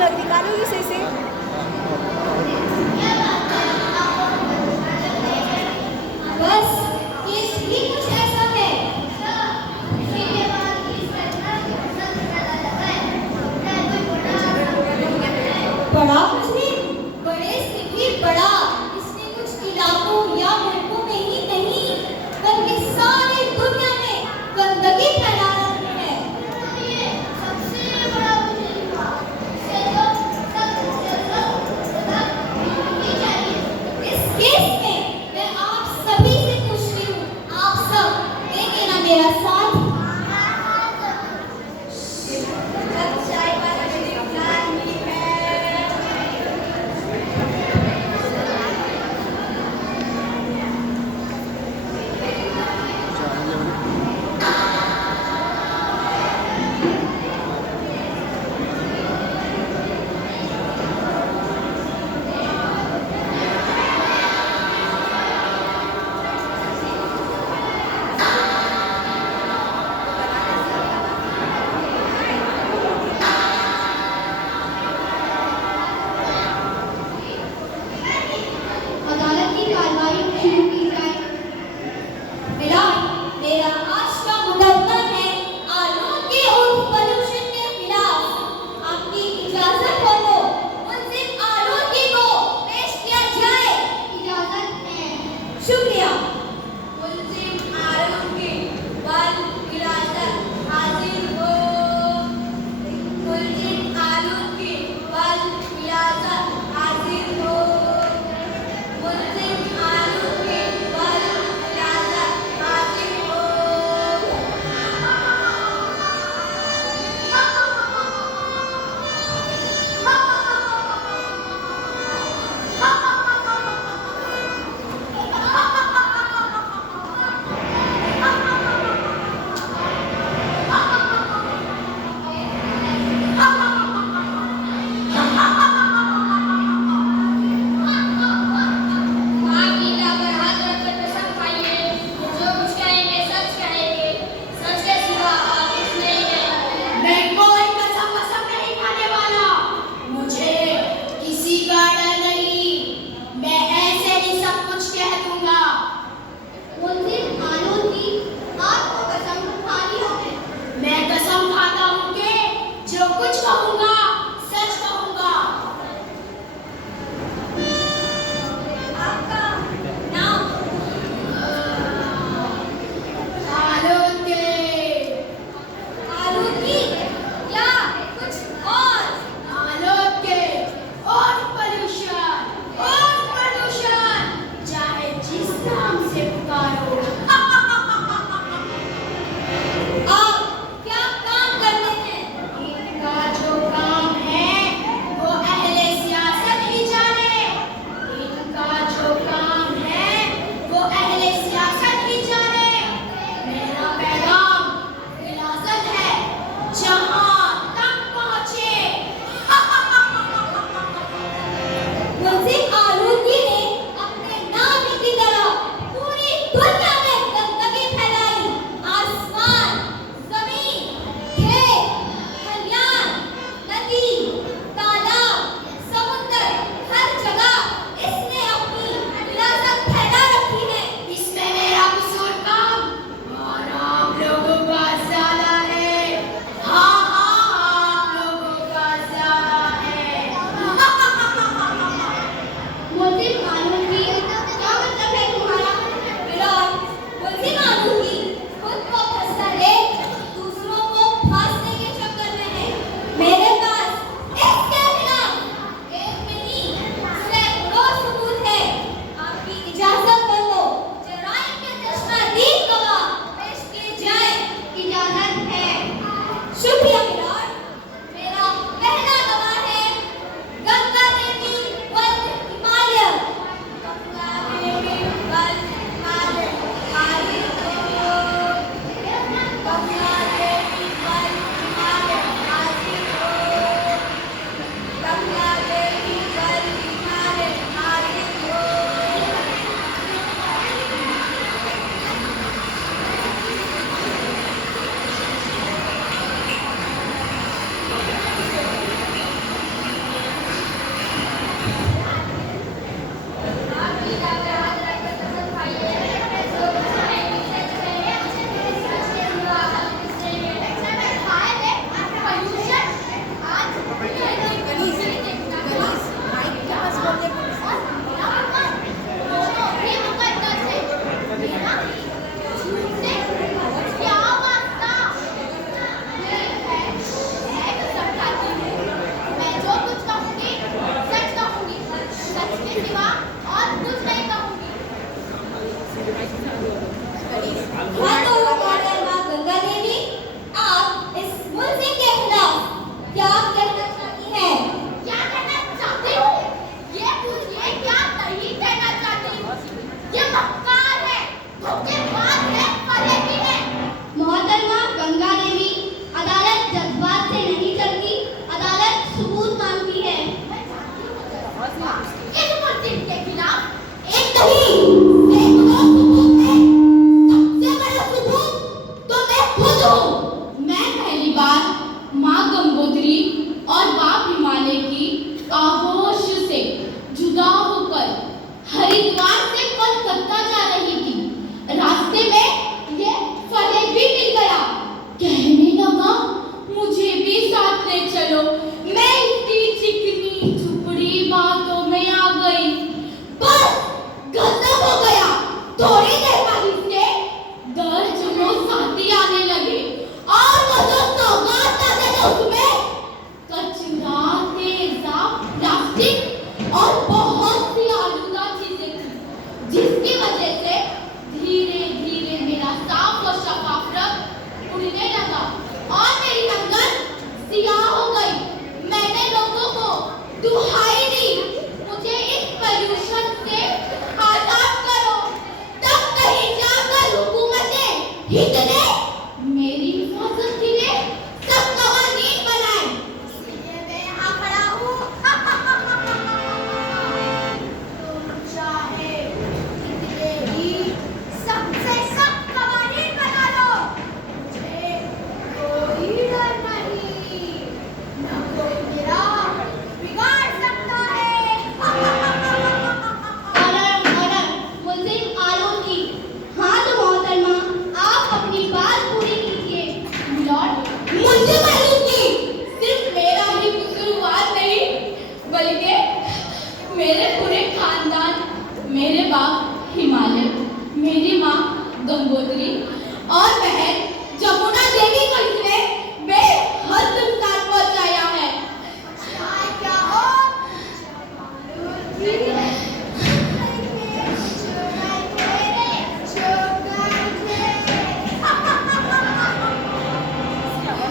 लग निकालोगी सही से। बस केस भी कुछ ऐसा है। बड़ा कुछ नहीं, बड़े से भी बड़ा। इसने कुछ इलाकों या मुल्कों में ही नहीं बल्कि सारी दुनिया में गंदगी फैला रखी है। सबसे बड़ा इस केस में मैं आप सभी से पूछती हूँ, आप सब देंगे ना मेरा साथ? होगा इस मुल्क के खिलाफ एक नहीं सैकड़ों सबूत है। सबसे बड़ा सबूत तो मैं खुद हूँ। मैं पहली बार माँ गंगोत्री और बाप हिमालय की आगोश से जुदा होकर हरिद्वार से कोलकाता जा रही थी। रास्ते में ये फतेह भी मिल गया। कहने लगा मुझे भी साथ ले चलो। मैं इसकी चिकनी चुपड़ी बातों में आ गई। बस गजब हो गया। थोड़ी देर बाद इसके दर्जनों साथी आने लगे और वो जो सौगात लाते थे उसमें कचरा, तेजाब, प्लास्टिक और बहुत सी आलूदा चीजें थी, जिसकी वजह से धीरे धीरे मेरा साफ और शफाफ रंग उड़ने लगा और मेरी रंगत सियाह हो गई। मैंने लोगों को दुहाई दी, मुझे इस पॉल्यूशन से आजाद करो। तब कहीं जाकर हुकूमतें हित ने मेरी हिफाजत के लिए सब कवानीन बनाए। इसलिए मैं यहाँ खड़ा हूँ। तुम चाहे कितने ही सबसे सख्त कवानीन बना लो, मुझे कोई डर नहीं। न कोई मेरा बिगाड़ सकता है। ऑर्डर मुल्जिम आलोक की। हाँ तो मोहतरमा, आप अपनी बात पूरी कीजिए। मिलॉर्ड, मुझे मालूम की सिर्फ मेरा ही कसूरवार नहीं, बल्कि मेरे पूरे खानदान, मेरे बाप हिमालय, मेरी माँ गंगोत्री और बहन जमुना देवी को इसने बेहद नुकसान पहुंचाया है। क्या हो?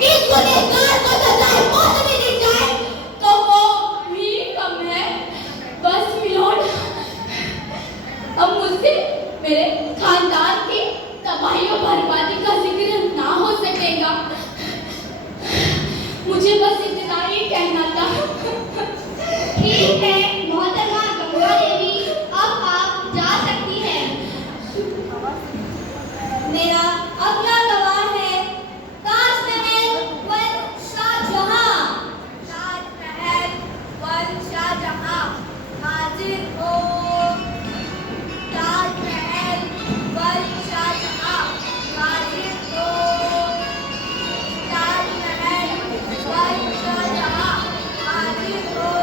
इस गुनहगार को सजाए मौत मिल जाए तो वो भी कम है। बस मिलोड, अब मुझसे मेरे खानदान की तबाही और बर्बादी का जिक्र ना हो सकेगा। मुझे बस इतना ही कहना था। ठीक है मोहतरमा गंगा देवी, अब आप जा सकती हैं। मेरा अगला गवाह है ताजमहल वन शाहजहां। ताजमहल वन शाहजहां हाजिर हो। ताजमहल वन शाहजहां हाजिर हो। ताजमहल वन शाहजहां हाजिर हो।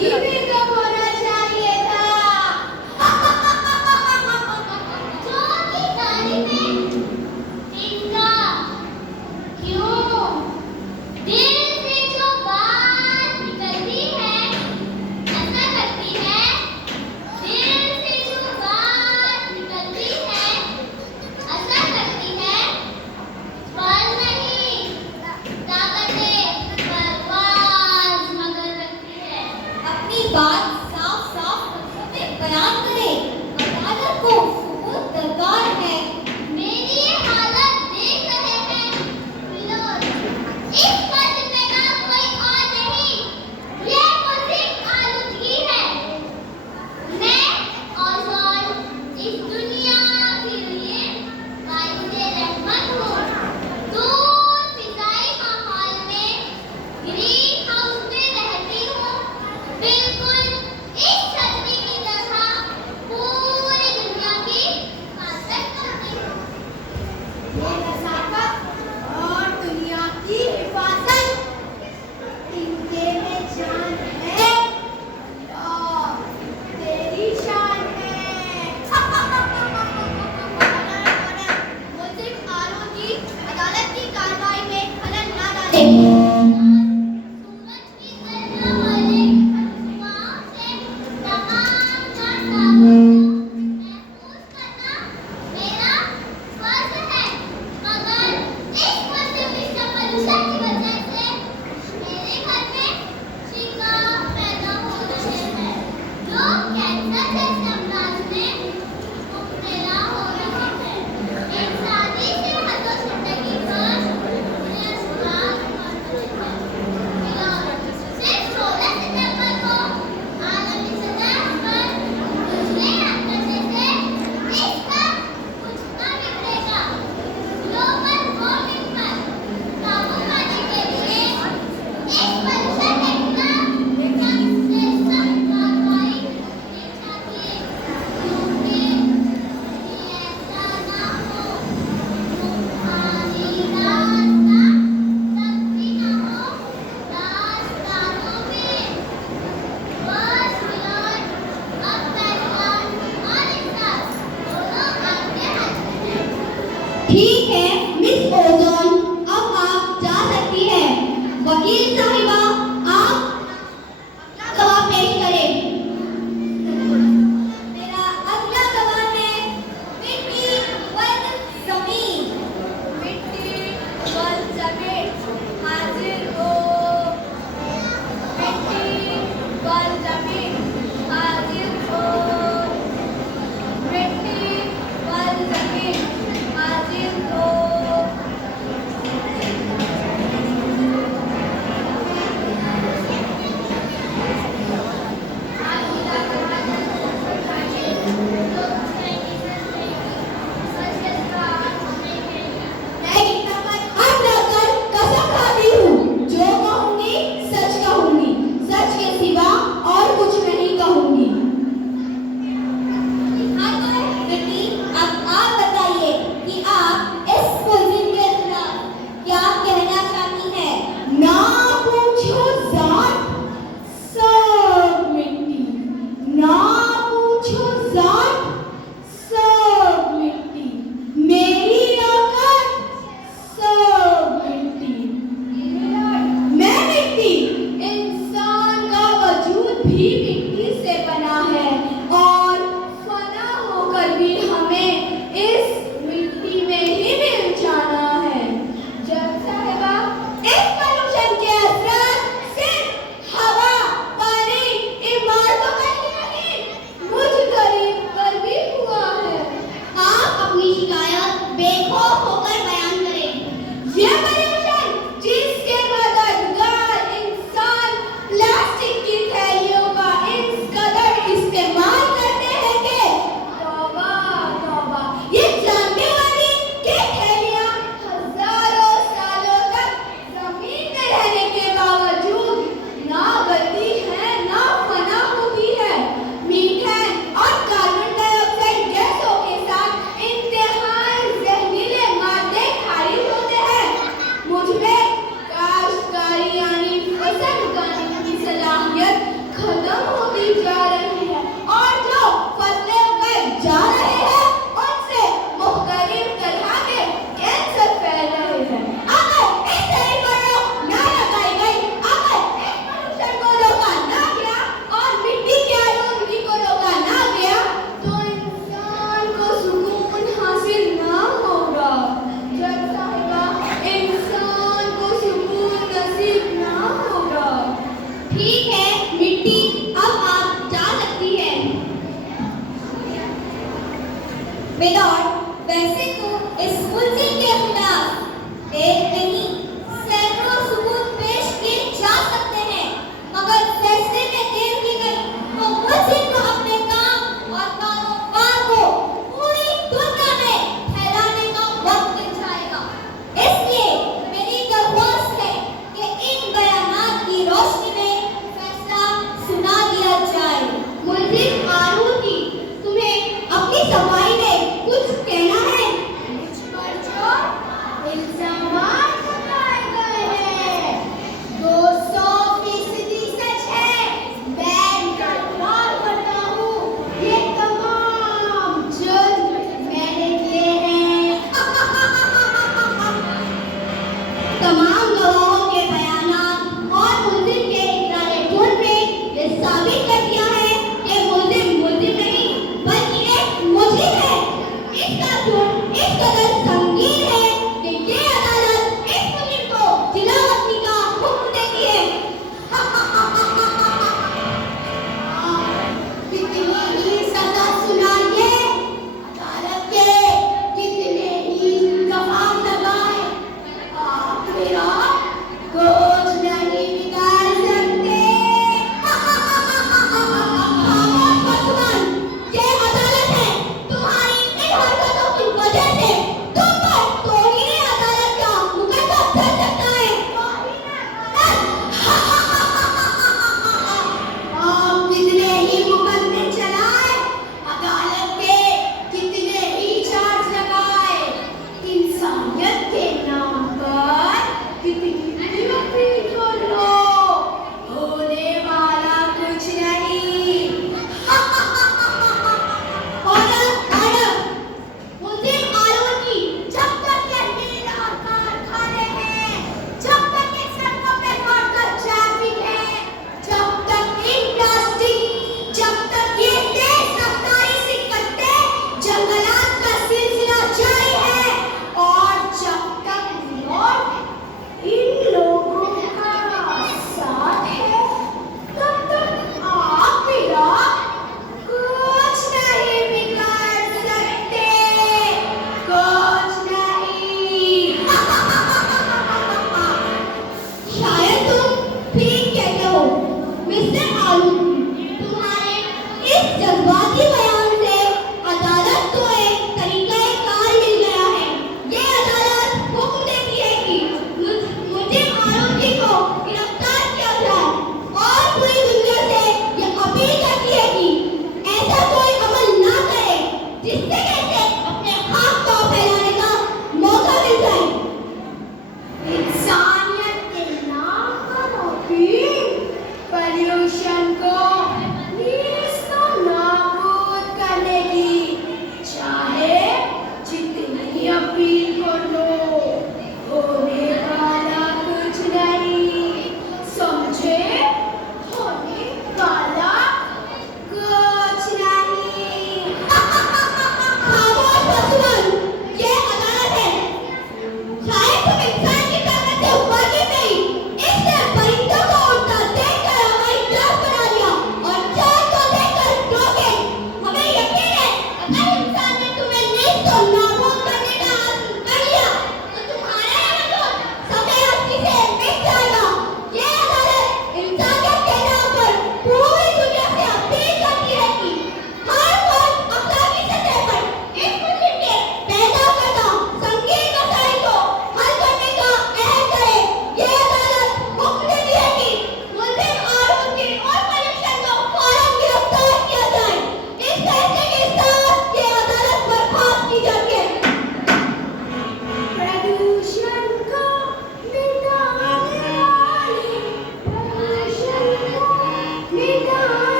बीवी को होना चाहिए था। जो की गाड़ी में तिनका क्यों दिल से जो बात निकलती है ऐसा करती है दिल से जो बात निकलती है ऐसा करती है पर नहीं ताकतें परवाज़ मगर रखती है। अपनी बात साफ साफ लफ्ज़ों में बयान करें। अदालत को सबूत दरकार है। मेरी ये हालत देख रहे हैं विनोद, इसका जिम्मेदार कोई और नहीं, ये मुझे आलूदगी है। मैं ओज़ोन इस दुनिया के लिए बाइसे रहमत हूँ। दूर फिज़ाई माहौल में ग्रीन हाउस में रहती हूँ, बिल्कुल इस छतरी की तरह पूरी दुनिया की हिफाजत करती हूँ। ये नज़ाकत और दुनिया की हिफाजत इनके में जान है और तेरी शान है। वो सिर्फ आरोपी अदालत की कार्रवाई में खलल ना डाले। सूरज की तरह वाले धुआं से तमाम जानदारों को महफूज करना मेरा फर्ज है, मगर इस मल्टीमीडिया पॉल्यूशन की वजह से मेरे घर में शिकायत पैदा हो रहे हैं। लोग कैंसर जैसे अमराज में मुब्तला हो रहे हैं। इंसानी सेहत और जिंदगी पर बुरे असरात पड़ रहे हैं। सिर्फ 16 सितंबर को आलमी सतह पर बिजली करने से इसका कुछ न बिगड़ेगा। ग्लोबल वार्मिंग पर काबू पाने के लिए इस पॉल्यूशन के खिलाफ सख्त से सख्त कार्रवाई होनी चाहिए, क्योंकि ऐसा ना हो तुम्हारी दास्तां तब्दी ना हो दास्तानों में। बस विनोद, अब फैसला और इंसाफ दोनों आपके हाथ में है। ठीक है मिस ओज़ोन, अब आप जा सकती हैं। वकील साहिबा, आप अपना गवाह पेश करें। मेरा अगला गवाह है मिट्टी वल ज़मीन। मिट्टी वल ज़मीन हाजिर हो। मिट्टी वल ज़मीन हाजिर हो। मिट्टी वल ज़मीन हाजिर हो। ठीक है मिट्टी, अब आप जा सकती हैं। मिलॉर्ड, वैसे तो इस मुलजिम के खिलाफ एक नहीं सैकड़ों सबूत पेश किए जा सकते हैं, मगर फैसले में देर की गई तो मुलजिम को अपने काम और कारोबार को पूरी दुनिया में फैलाने का वक्त मिल जाएगा। इसलिए मेरी दरख्वास्त है कि इन बयानात की रोशनी में फैसला सुना दिया जाए। मुलजिम आरूती, तुम्हें अपनी सफाई में कुछ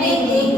मैंने देखा